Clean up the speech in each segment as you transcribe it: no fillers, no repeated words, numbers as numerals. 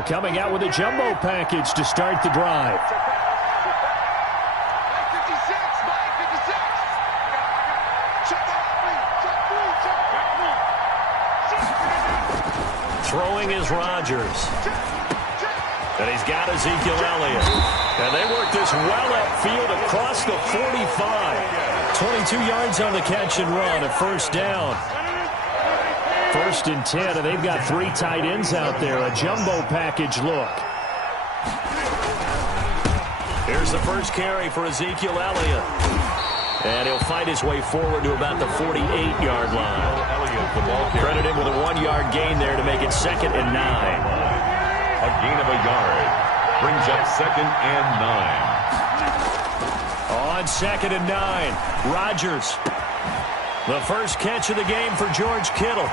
Coming out with a jumbo package to start the drive. Throwing is Rodgers. And he's got Ezekiel Elliott. And they work this well upfield across the 45. 22 yards on the catch and run at first down. 1st and 10, and they've got 3 tight ends out there. A jumbo package look. Here's the first carry for Ezekiel Elliott. And he'll fight his way forward to about the 48-yard line. Credit him with a 1-yard gain there to make it 2nd and 9. A gain of a yard. Brings up 2nd and 9. On 2nd and 9, Rodgers. The first catch of the game for George Kittle.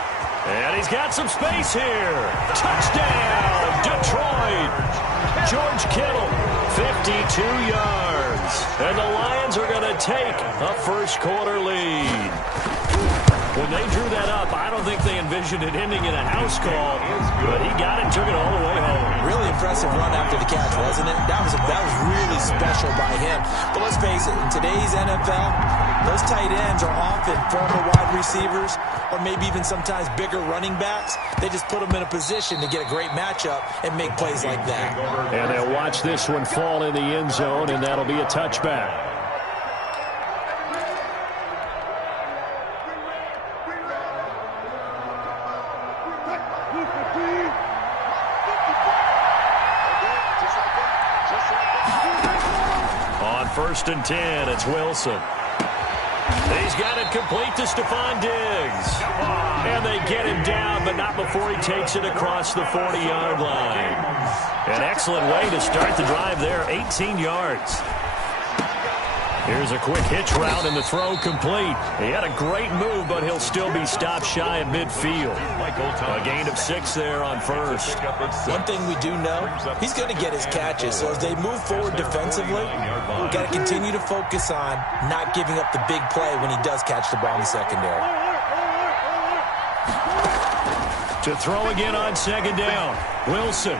And he's got some space here. Touchdown, Detroit. George Kittle, 52 yards. And the Lions are going to take a first-quarter lead. When they drew that up, I don't think they envisioned it ending in a house call. But he got it and took it all the way home. Really impressive run after the catch, wasn't it? That was really special by him. But let's face it, in today's NFL, those tight ends are often former wide receivers or maybe even sometimes bigger running backs. They just put them in a position to get a great matchup and make plays like that. And they'll watch this one fall in the end zone, and that'll be a touchback. On 1st and 10, it's Wilson. He's got it complete to Stephon Diggs. And they get him down, but not before he takes it across the 40-yard line. An excellent way to start the drive there, 18 yards. Here's a quick hitch route, and the throw complete. He had a great move, but he'll still be stopped shy at midfield. A gain of 6 there on first. One thing we do know, he's going to get his catches. So as they move forward defensively, we've got to continue to focus on not giving up the big play when he does catch the ball in the secondary. To throw again on 2nd down, Wilson.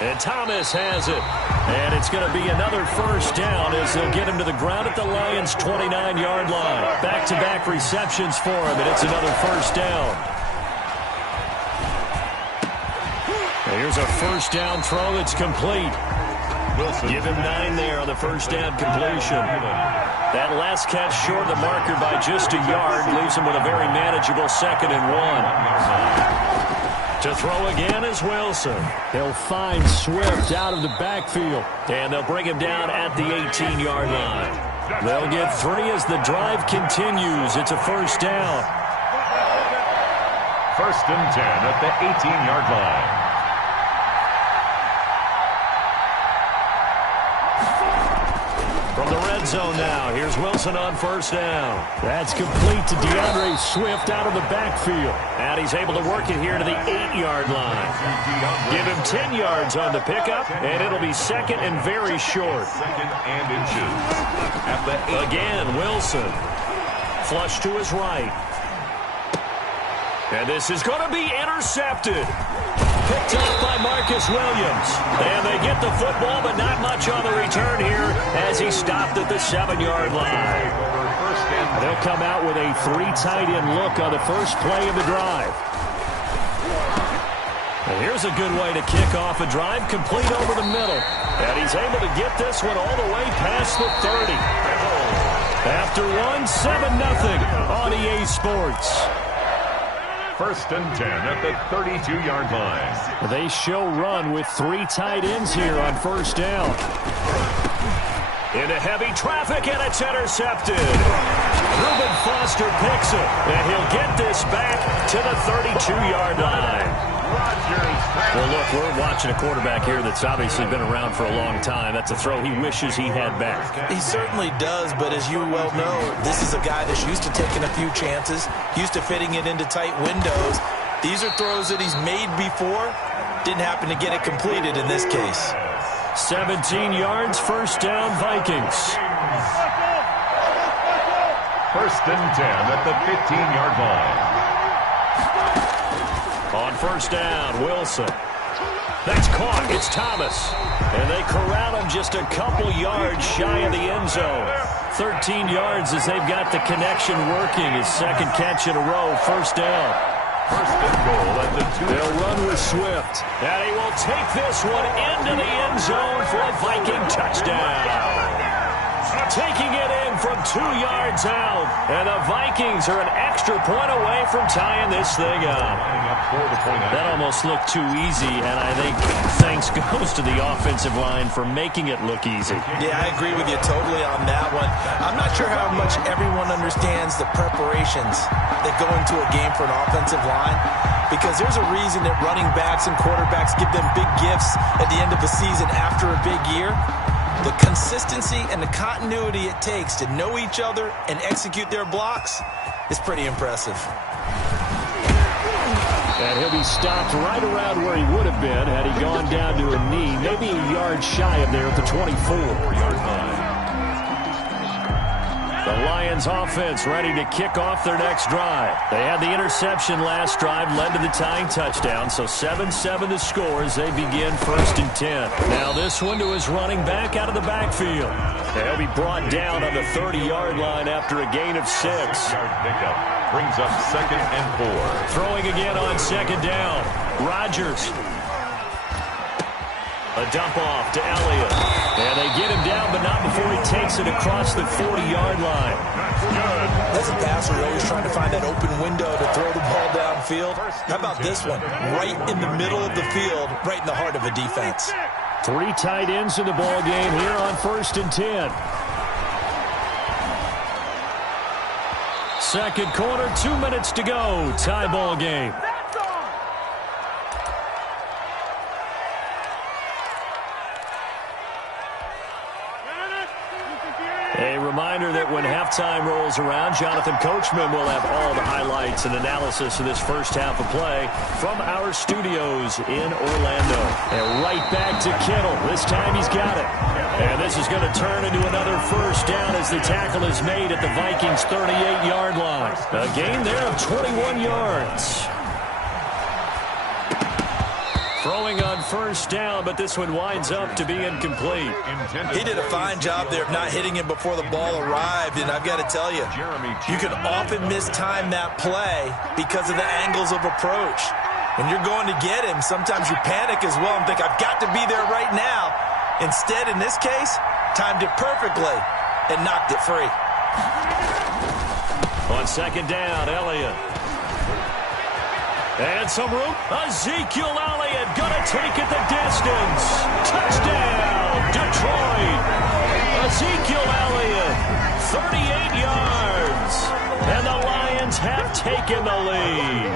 And Thomas has it. And it's going to be another first down as they'll get him to the ground at the Lions' 29-yard line. Back-to-back receptions for him, and it's another first down. And here's a first down throw that's complete. Wilson. Give him 9 there on the first down completion. That last catch short of the marker by just a yard leaves him with a very manageable 2nd and 1. To throw again is Wilson. He'll find Swift out of the backfield. And they'll bring him down at the 18-yard line. They'll get 3 as the drive continues. It's a first down. 1st and 10 at the 18-yard line. From the red zone now, here's Wilson on first down. That's complete to DeAndre Swift out of the backfield. And he's able to work it here to the 8-yard line. Give him 10 yards on the pickup, and it'll be 2nd and very short. 2nd and inches. At the 8. Again, Wilson. Flush to his right. And this is going to be intercepted. Picked up by Marcus Williams. And they get the football, but not much on the return here as he stopped at the 7-yard line. They'll come out with a 3 tight end look on the first play of the drive. And here's a good way to kick off a drive, complete over the middle. And he's able to get this one all the way past the 30. After 7-0 on EA Sports. 1st and 10 at the 32-yard line. They show run with 3 tight ends here on first down. Into heavy traffic, and it's intercepted. Reuben Foster picks it, and he'll get this back to the 32-yard line. Well, look, we're watching a quarterback here that's obviously been around for a long time. That's a throw he wishes he had back. He certainly does, but as you well know, this is a guy that's used to taking a few chances, used to fitting it into tight windows. These are throws that he's made before. Didn't happen to get it completed in this case. 17 yards, first down, Vikings. 1st and 10 at the 15-yard line. On first down, Wilson. That's caught. It's Thomas. And they corral him just a couple yards shy of the end zone. 13 yards as they've got the connection working. His second catch in a row, first down. First and goal at the 2. They'll run with Swift. And he will take this one into the end zone for a Viking touchdown. Taking it in from 2 yards out. And the Vikings are an extra point away from tying this thing up. That almost looked too easy, and I think thanks goes to the offensive line for making it look easy. Yeah, I agree with you totally on that one. I'm not sure how much everyone understands the preparations that go into a game for an offensive line, because there's a reason that running backs and quarterbacks give them big gifts at the end of the season after a big year. The consistency and the continuity it takes to know each other and execute their blocks is pretty impressive. And he'll be stopped right around where he would have been had he gone down to a knee, maybe a yard shy of there at the 24-yard line. The Lions offense ready to kick off their next drive. They had the interception last drive, led to the tying touchdown, so 7-7 the score as they begin 1st and 10. Now this one to his running back out of the backfield. They'll be brought down on the 30-yard line after a gain of 6. Pickup brings up 2nd and 4. Throwing again on 2nd down. Rodgers. A dump off to Elliott. And they get him down, but not before he takes it across the 40-yard line. As a passer, you're always trying to find that open window to throw the ball downfield. How about this one? Right in the middle of the field, right in the heart of a defense. 3 tight ends in the ball game here on 1st and 10. Second quarter, 2 minutes to go. Tie ball game. A reminder that when halftime rolls around, Jonathan Coachman will have all the highlights and analysis of this first half of play from our studios in Orlando. And right back to Kittle. This time he's got it. And this is going to turn into another first down as the tackle is made at the Vikings' 38-yard line. A gain there of 21 yards. Throwing on first down, but this one winds up to be incomplete. He did a fine job there of not hitting him before the ball arrived, and I've got to tell you, you can often mistime that play because of the angles of approach. When you're going to get him, sometimes you panic as well and think, I've got to be there right now. Instead, in this case, timed it perfectly and knocked it free. On second down, Elliott. And some room. Ezekiel Elliott going to take it the distance. Touchdown, Detroit. Ezekiel Elliott, 38 yards. And the Lions have taken the lead.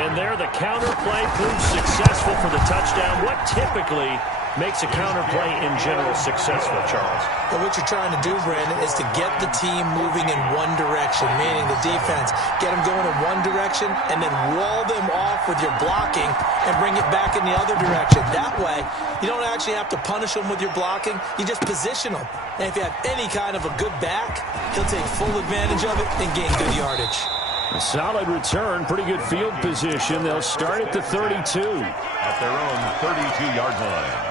And there the counter play proves successful for the touchdown. What typically makes a counter play in general successful, Charles? But what you're trying to do, Brandon, is to get the team moving in one direction, meaning the defense. Get them going in one direction and then wall them off with your blocking and bring it back in the other direction. That way, you don't actually have to punish them with your blocking. You just position them. And if you have any kind of a good back, he'll take full advantage of it and gain good yardage. A solid return, pretty good field position. They'll start at the 32. At their own 32-yard line.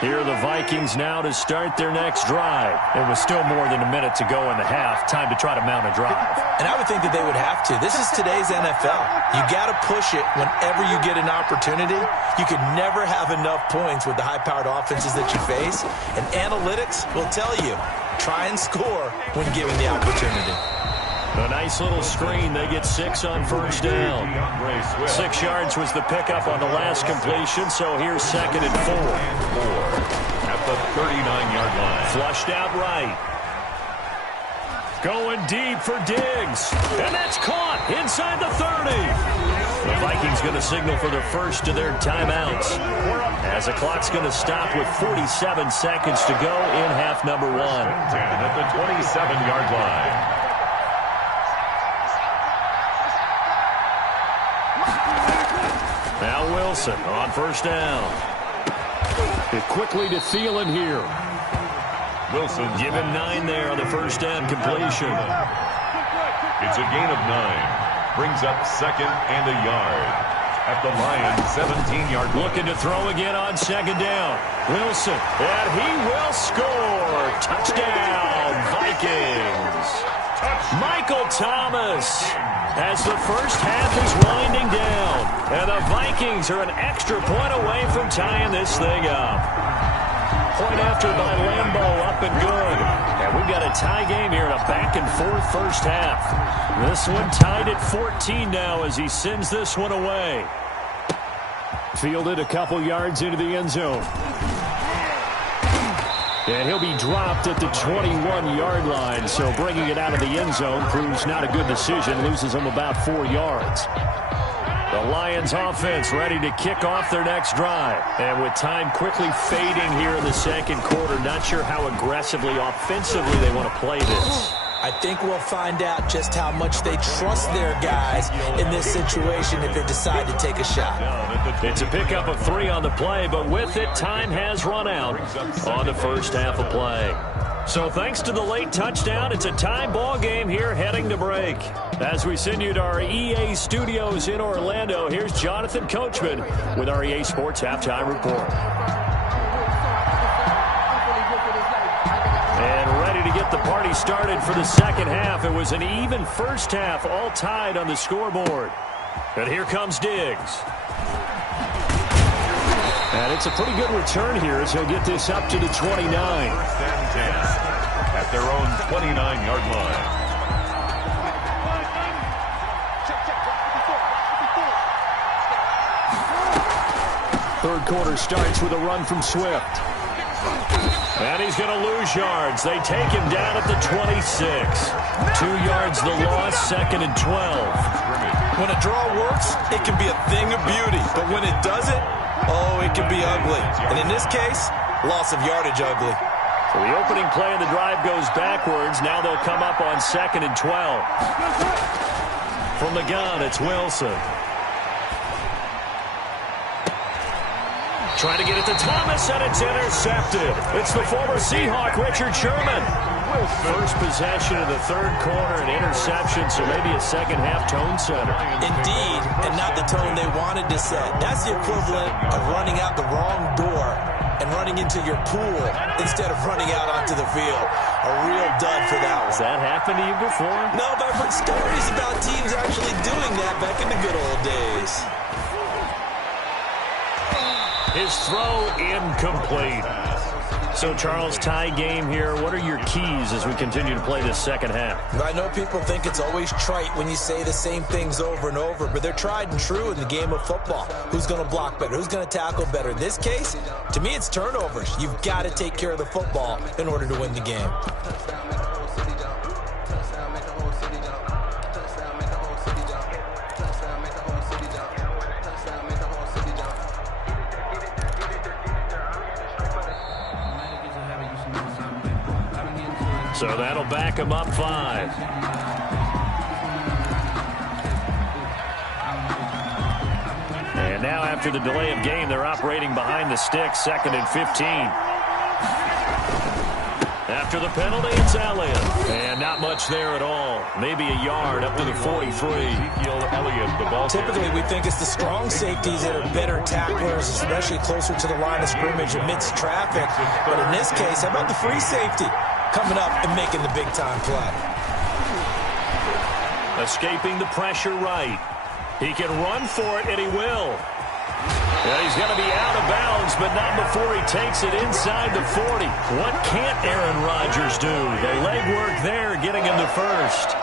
Here are the Vikings now to start their next drive. It was still more than a minute to go in the half. Time to try to mount a drive. And I would think that they would have to. This is today's NFL. You got to push it whenever you get an opportunity. You can never have enough points with the high-powered offenses that you face. And analytics will tell you, try and score when given the opportunity. A nice little screen. They get 6 on first down. 6 yards was the pickup on the last completion, so here's 2nd and 4. At the 39-yard line. Flushed out right. Going deep for Diggs. And that's caught inside the 30. The Vikings going to signal for the first of their timeouts, as the clock's going to stop with 47 seconds to go in half number 1. At the 27-yard line. Now Wilson on first down. It quickly to Thielen here. Wilson. Give him 9 there on the first down completion. It's a gain of 9. Brings up 2nd and a yard. at the Lions' 17-yard line. Looking to throw again on second down. Wilson, and he will score. Touchdown, Vikings. Michael Thomas, as the first half is winding down. And the Vikings are an extra point away from tying this thing up. Point after by Lambeau, up and good. And we've got a tie game here in a back-and-forth first half. This one tied at 14 now as he sends this one away. Fielded a couple yards into the end zone. And he'll be dropped at the 21-yard line, so bringing it out of the end zone proves not a good decision, loses him about 4 yards. The Lions offense ready to kick off their next drive. And with time quickly fading here in the second quarter, not sure how aggressively, offensively they want to play this. I think we'll find out just how much they trust their guys in this situation if they decide to take a shot. It's a pickup of 3 on the play, but with it, time has run out on the first half of play. So thanks to the late touchdown, it's a tie ball game here heading to break. As we send you to our EA studios in Orlando, here's Jonathan Coachman with our EA Sports Halftime Report. And ready to get the party started for the second half. It was an even first half, all tied on the scoreboard. And here comes Diggs. And it's a pretty good return here as he'll get this up to the 29. First and 10 at their own 29-yard line. Third quarter starts with a run from Swift. And he's going to lose yards. They take him down at the 26. 2 yards the loss, second and 12. When a draw works, it can be a thing of beauty. But when it doesn't, oh, it can be ugly. And in this case, loss of yardage ugly. So the opening play of the drive goes backwards. Now they'll come up on second and 12. From the gun, it's Wilson. Trying to get it to Thomas, and it's intercepted. It's the former Seahawk, Richard Sherman. First possession of the third quarter, an interception, so maybe a second-half tone setter. Indeed, and not the tone they wanted to set. That's the equivalent of running out the wrong door and running into your pool instead of running out onto the field. A real dud for that one. Has that happened to you before? No, but I've heard stories about teams actually doing that back in the good old days. His throw incomplete. So, Charles, tie game here. What are your keys as we continue to play this second half? I know people think it's always trite when you say the same things over and over, but they're tried and true in the game of football. Who's going to block better? Who's going to tackle better? In this case, to me, it's turnovers. You've got to take care of the football in order to win the game. So that'll back him up 5. And now after the delay of game, they're operating behind the sticks, second and 15. After the penalty, it's Elliott. And not much there at all. Maybe a yard up to the 43. Typically, we think it's the strong safeties that are better tacklers, especially closer to the line of scrimmage amidst traffic. But in this case, how about the free safety coming up and making the big-time play? Escaping the pressure right. He can run for it, and he will. Yeah, he's going to be out of bounds, but not before he takes it inside the 40. What can't Aaron Rodgers do? The legwork there getting him the first.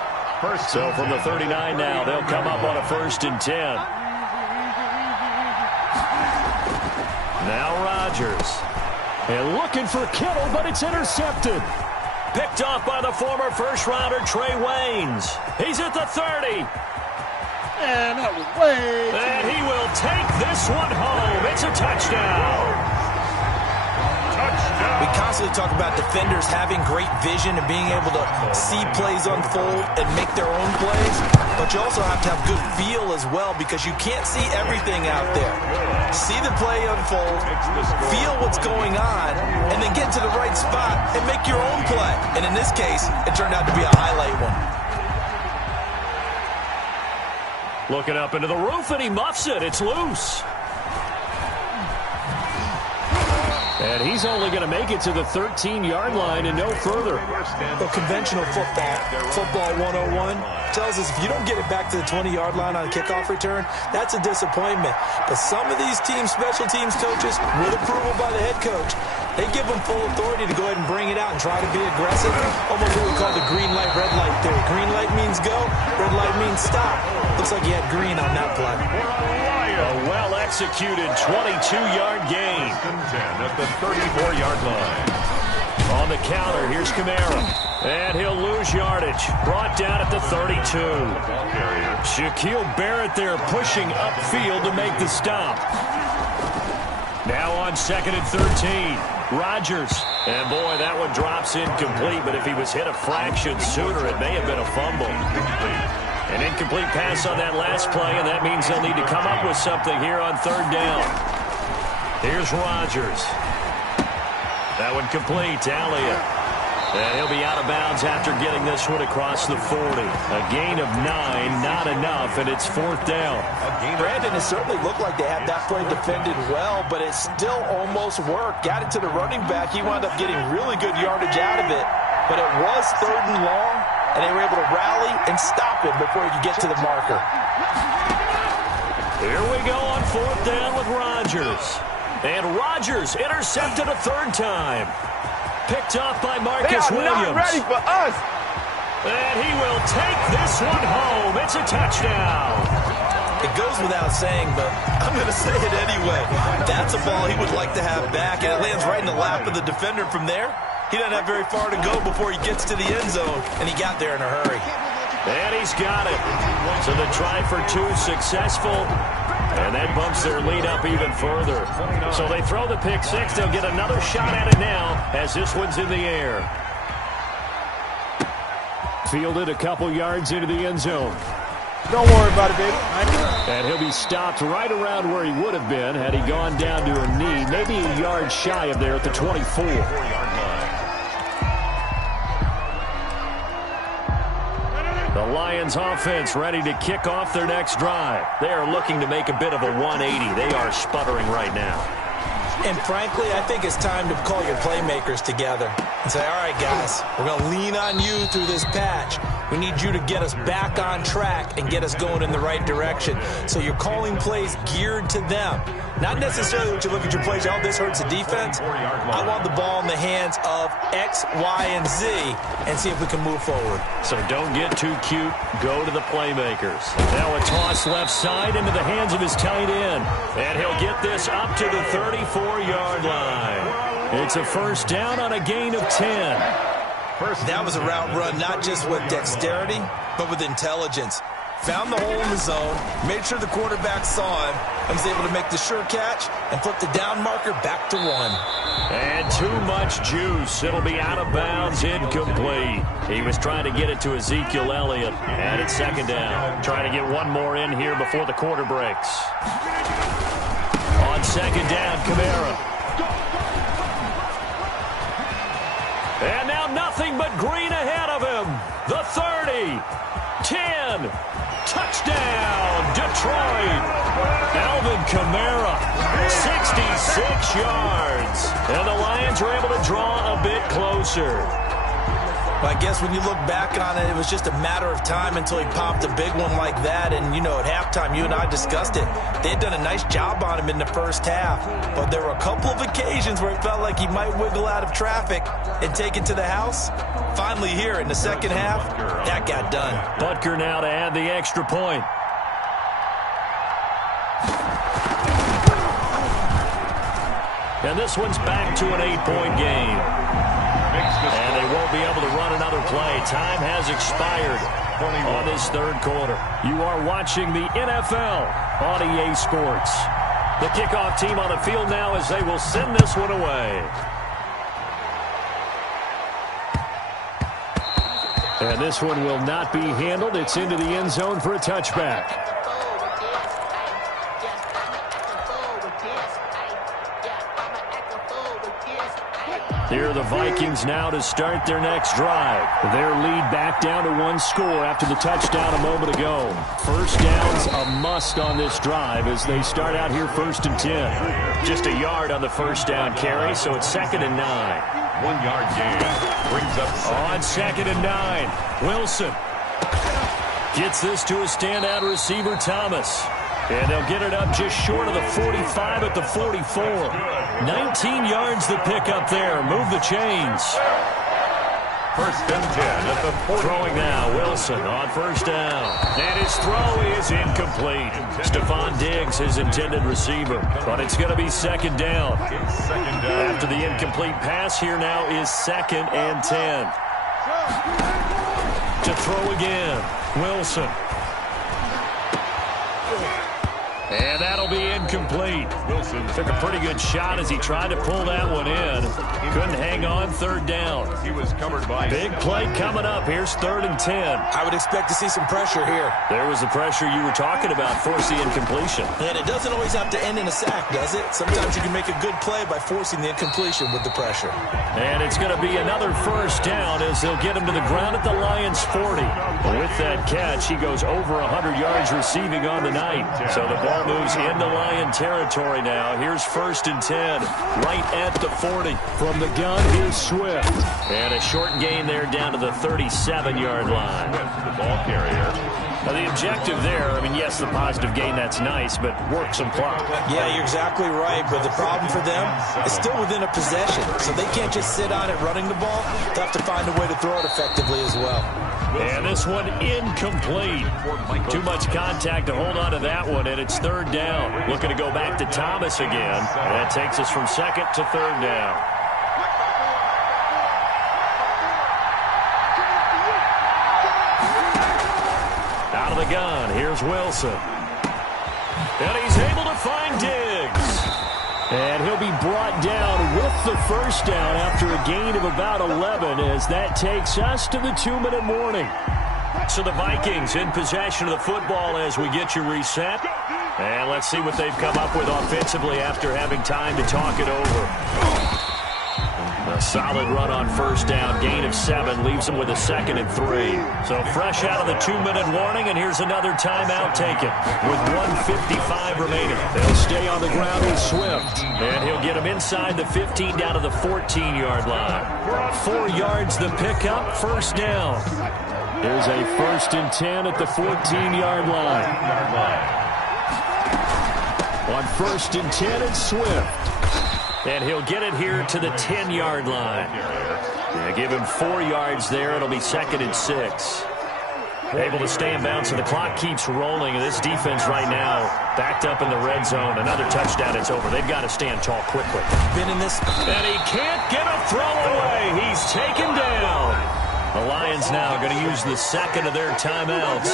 So from the 39 now, they'll come up on a 1st and 10. Now Rodgers. And looking for Kittle, but it's intercepted. Picked off by the former first-rounder Trey Waynes. He's at the 30. And that was way too And he will take this one home. It's a touchdown. We constantly talk about defenders having great vision and being able to see plays unfold and make their own plays. But you also have to have good feel as well because you can't see everything out there. See the play unfold, feel what's going on, and then get to the right spot and make your own play. And in this case, it turned out to be a highlight one. Looking up into the roof, and he muffs it. It's loose. And he's only going to make it to the 13-yard line and no further. Well, conventional football 101, tells us if you don't get it back to the 20-yard line on a kickoff return, that's a disappointment. But some of these special teams coaches, with approval by the head coach, they give them full authority to go ahead and bring it out and try to be aggressive. Almost what we call the green light, red light theory. Green light means go, red light means stop. Looks like you had green on that play. A well-executed 22-yard gain. 10 at the 34-yard line. On the counter, here's Kamara. And he'll lose yardage. Brought down at the 32. Shaquille Barrett there pushing upfield to make the stop. Now on 2nd and 13. Rodgers. And boy, that one drops incomplete, but if he was hit a fraction sooner, it may have been a fumble. An incomplete pass on that last play, and that means they'll need to come up with something here on 3rd down. Here's Rodgers. That one complete to Elliott. And he'll be out of bounds after getting this one across the 40. A gain of 9, not enough, and it's 4th down. Brandon, it certainly looked like they had that play defended well, but it still almost worked. Got it to the running back. He wound up getting really good yardage out of it, but it was 3rd and long, and they were able to rally and stop him before he could get to the marker. Here we go on 4th down with Rodgers. And Rodgers intercepted a 3rd time. Picked off by Marcus Williams. They are not ready for us. And he will take this one home. It's a touchdown. It goes without saying, but I'm going to say it anyway. That's a ball he would like to have back, and it lands right in the lap of the defender from there. He doesn't have very far to go before he gets to the end zone, and he got there in a hurry. And he's got it. So the try for 2 successful, and that bumps their lead up even further. So they throw the pick 6. They'll get another shot at it now as this one's in the air. Fielded a couple yards into the end zone. Don't worry about it, baby. And he'll be stopped right around where he would have been had he gone down to a knee, maybe a yard shy of there at the 24. The Lions offense ready to kick off their next drive. They are looking to make a bit of a 180. They are sputtering right now. And frankly, I think it's time to call your playmakers together and say, all right, guys, we're going to lean on you through this patch. We need you to get us back on track and get us going in the right direction. So you're calling plays geared to them. Not necessarily what you look at your plays, oh, this hurts the defense. I want the ball in the hands of X, Y, and Z and see if we can move forward. So don't get too cute. Go to the playmakers. Now a toss left side into the hands of his tight end. And he'll get this up to the 34-yard line. It's a 1st down on a gain of 10. That was a route run not just with dexterity, but with intelligence. Found the hole in the zone, made sure the quarterback saw him, and was able to make the sure catch and flip the down marker back to 1. And too much juice. It'll be out of bounds, incomplete. He was trying to get it to Ezekiel Elliott. And it's 2nd down. Trying to get one more in here before the quarter breaks. On 2nd down, Kamara. And now nothing but green ahead of him. The 30, 10, touchdown, Detroit. Alvin Kamara, 66 yards. And the Lions were able to draw a bit closer. Well, I guess when you look back on it, it was just a matter of time until he popped a big one like that. And, you know, at halftime, you and I discussed it. They had done a nice job on him in the first half. But there were a couple of occasions where it felt like he might wiggle out of traffic and take it to the house. Finally here in the second half, that got done. Butker now to add the extra point. And this one's back to an 8-point game. And they won't be able to run another play. Time has expired on this 3rd quarter. You are watching the NFL on EA Sports. The kickoff team on the field now as they will send this one away. And this one will not be handled. It's into the end zone for a touchback. Here are the Vikings now to start their next drive. Their lead back down to 1 score after the touchdown a moment ago. First down's a must on this drive as they start out here 1st and 10. Just a yard on the first down carry, so it's 2nd and 9. 1 yard gain. Brings up on 2nd and 9. Wilson gets this to a standout receiver, Thomas. And they'll get it up just short of the 45 at the 44. 19 yards to pick up there. Move the chains. 1st and 10 at the 40. Throwing now, Wilson on first down. And his throw is incomplete. Stephon Diggs, his intended receiver. But it's going to be 2nd down. After the incomplete pass, here now is 2nd and 10. To throw again, Wilson. And that'll be incomplete. Wilson took a pretty good shot as he tried to pull that one in. Couldn't hang on 3rd down. He was covered by big play coming up. Here's 3rd and 10. I would expect to see some pressure here. There was the pressure you were talking about, forcing incompletion. And it doesn't always have to end in a sack, does it? Sometimes you can make a good play by forcing the incompletion with the pressure. And it's going to be another first down as they'll get him to the ground at the Lions' 40. With that catch, he goes over 100 yards receiving on the night. So the ball moves into Lion territory now. Here's 1st and 10, right at the 40. From the gun, here's Swift. And a short gain there down to the 37-yard line. The ball carrier. Now the objective there, I mean, yes, the positive gain, that's nice, but work some clock. Yeah, you're exactly right, but the problem for them is still within a possession, so they can't just sit on it running the ball. They have to find a way to throw it effectively as well. And this one incomplete. Too much contact to hold on to that one, and it's 3rd down. Looking to go back to Thomas again. And that takes us from 2nd to 3rd down. Out of the gun, here's Wilson. And he's able to find Diggs. And he'll be brought down with the first down after a gain of about 11 as that takes us to the 2-minute warning. So the Vikings in possession of the football as we get you reset. And let's see what they've come up with offensively after having time to talk it over. A solid run on first down, gain of 7, leaves them with a 2nd and 3. So fresh out of the 2-minute warning, and here's another timeout taken with 1:55 remaining. They'll stay on the ground with Swift, and he'll get him inside the 15 down to the 14-yard line. 4 yards the pickup, first down. Here's a 1st and 10 at the 14-yard line. On 1st and 10, it's Swift. And he'll get it here to the 10-yard line. Yeah, give him 4 yards there. It'll be 2nd and 6. Able to stay in bounds, so the clock keeps rolling. And this defense right now backed up in the red zone. Another touchdown, it's over. They've got to stand tall quickly. Been in this. And he can't get a throw away. He's taken down. The Lions now going to use the 2nd of their timeouts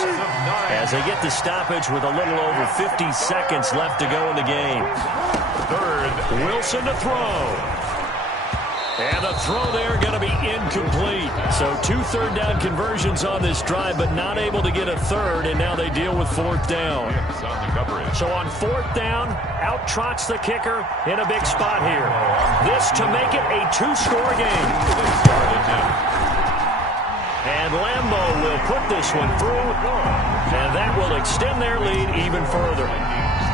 as they get the stoppage with a little over 50 seconds left to go in the game. 3rd, Wilson to throw. And the throw there going to be incomplete. So 2 third-down conversions on this drive, but not able to get a 3rd, and now they deal with 4th down. So on 4th down, out trots the kicker in a big spot here. This to make it a 2-score game. And Lambeau will put this one through, and that will extend their lead even further.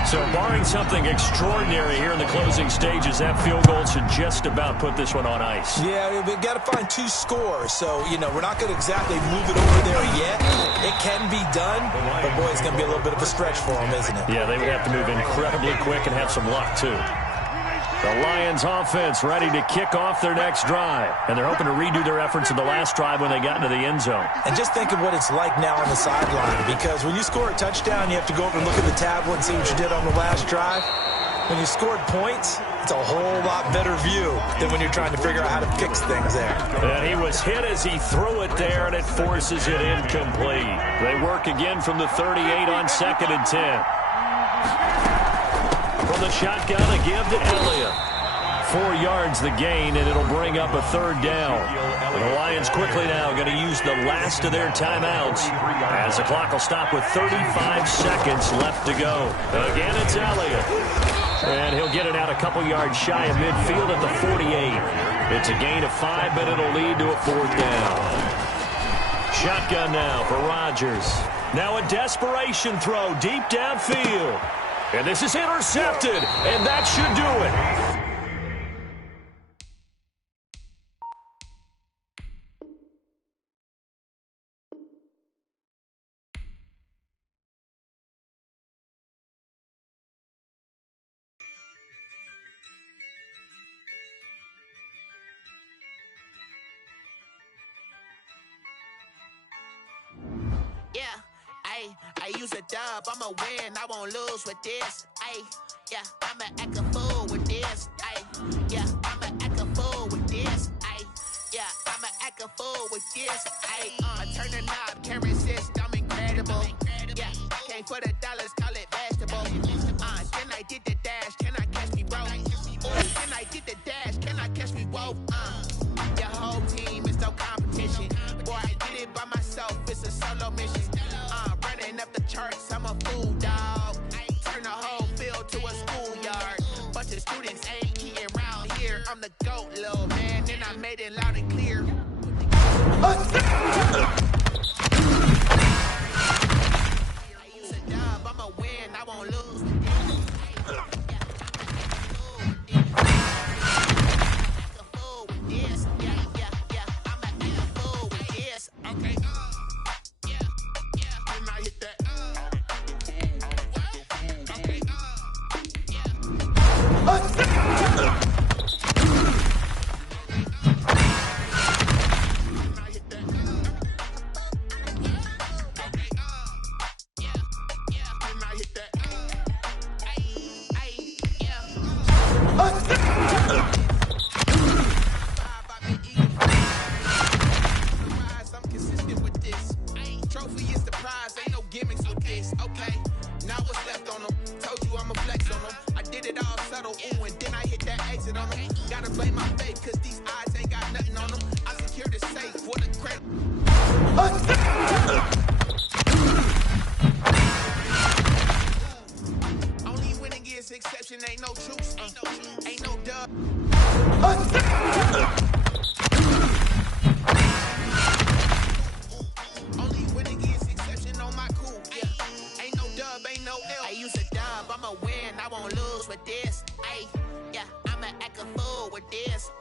So barring something extraordinary here in the closing stages, that field goal should just about put this one on ice. Yeah, we've got to find 2 scores. So, you know, we're not going to exactly move it over there yet. It can be done, but, boy, it's going to be a little bit of a stretch for them, isn't it? Yeah, they would have to move incredibly quick and have some luck, too. The Lions offense ready to kick off their next drive. And they're hoping to redo their efforts in the last drive when they got into the end zone. And just think of what it's like now on the sideline. Because when you score a touchdown, you have to go over and look at the tablet and see what you did on the last drive. When you scored points, it's a whole lot better view than when you're trying to figure out how to fix things there. And he was hit as he threw it there, and it forces it incomplete. They work again from the 38 on 2nd and 10. From the shotgun, a give to Elliott. 4 yards the gain, and it'll bring up a 3rd down. And the Lions quickly now going to use the last of their timeouts as the clock will stop with 35 seconds left to go. Again, it's Elliott. And he'll get it out a couple yards shy of midfield at the 48. It's a gain of 5, but it'll lead to a 4th down. Shotgun now for Rodgers. Now a desperation throw deep downfield. And this is intercepted, and that should do it. I use a dub, I'ma win, I won't lose with this. I'ma act a fool with this. I'ma act a fool with this. I'ma act a fool with this. I turn the knob, can't resist, I'm incredible. Came for the dollars, call it vegetable. Then I did the dash, can I catch me, bro? Then I did the dash, can I catch me, whoa? Your whole team is no competition. Boy, I did it by myself, it's a solo mission. Running up the charts, I'm a fool, dog. Turn the whole field to a schoolyard. Bunch of students ain't eating round here. I'm the GOAT, little man, and I made it loud and clear. I use a dub, I'ma win, I won't lose. Okay. Ain't no truce, ain't no dub. Only winning is exception on my cool. Ain't no dub, ain't no L. I use a dub, I'ma win, I won't lose with this. I'ma act a fool with this.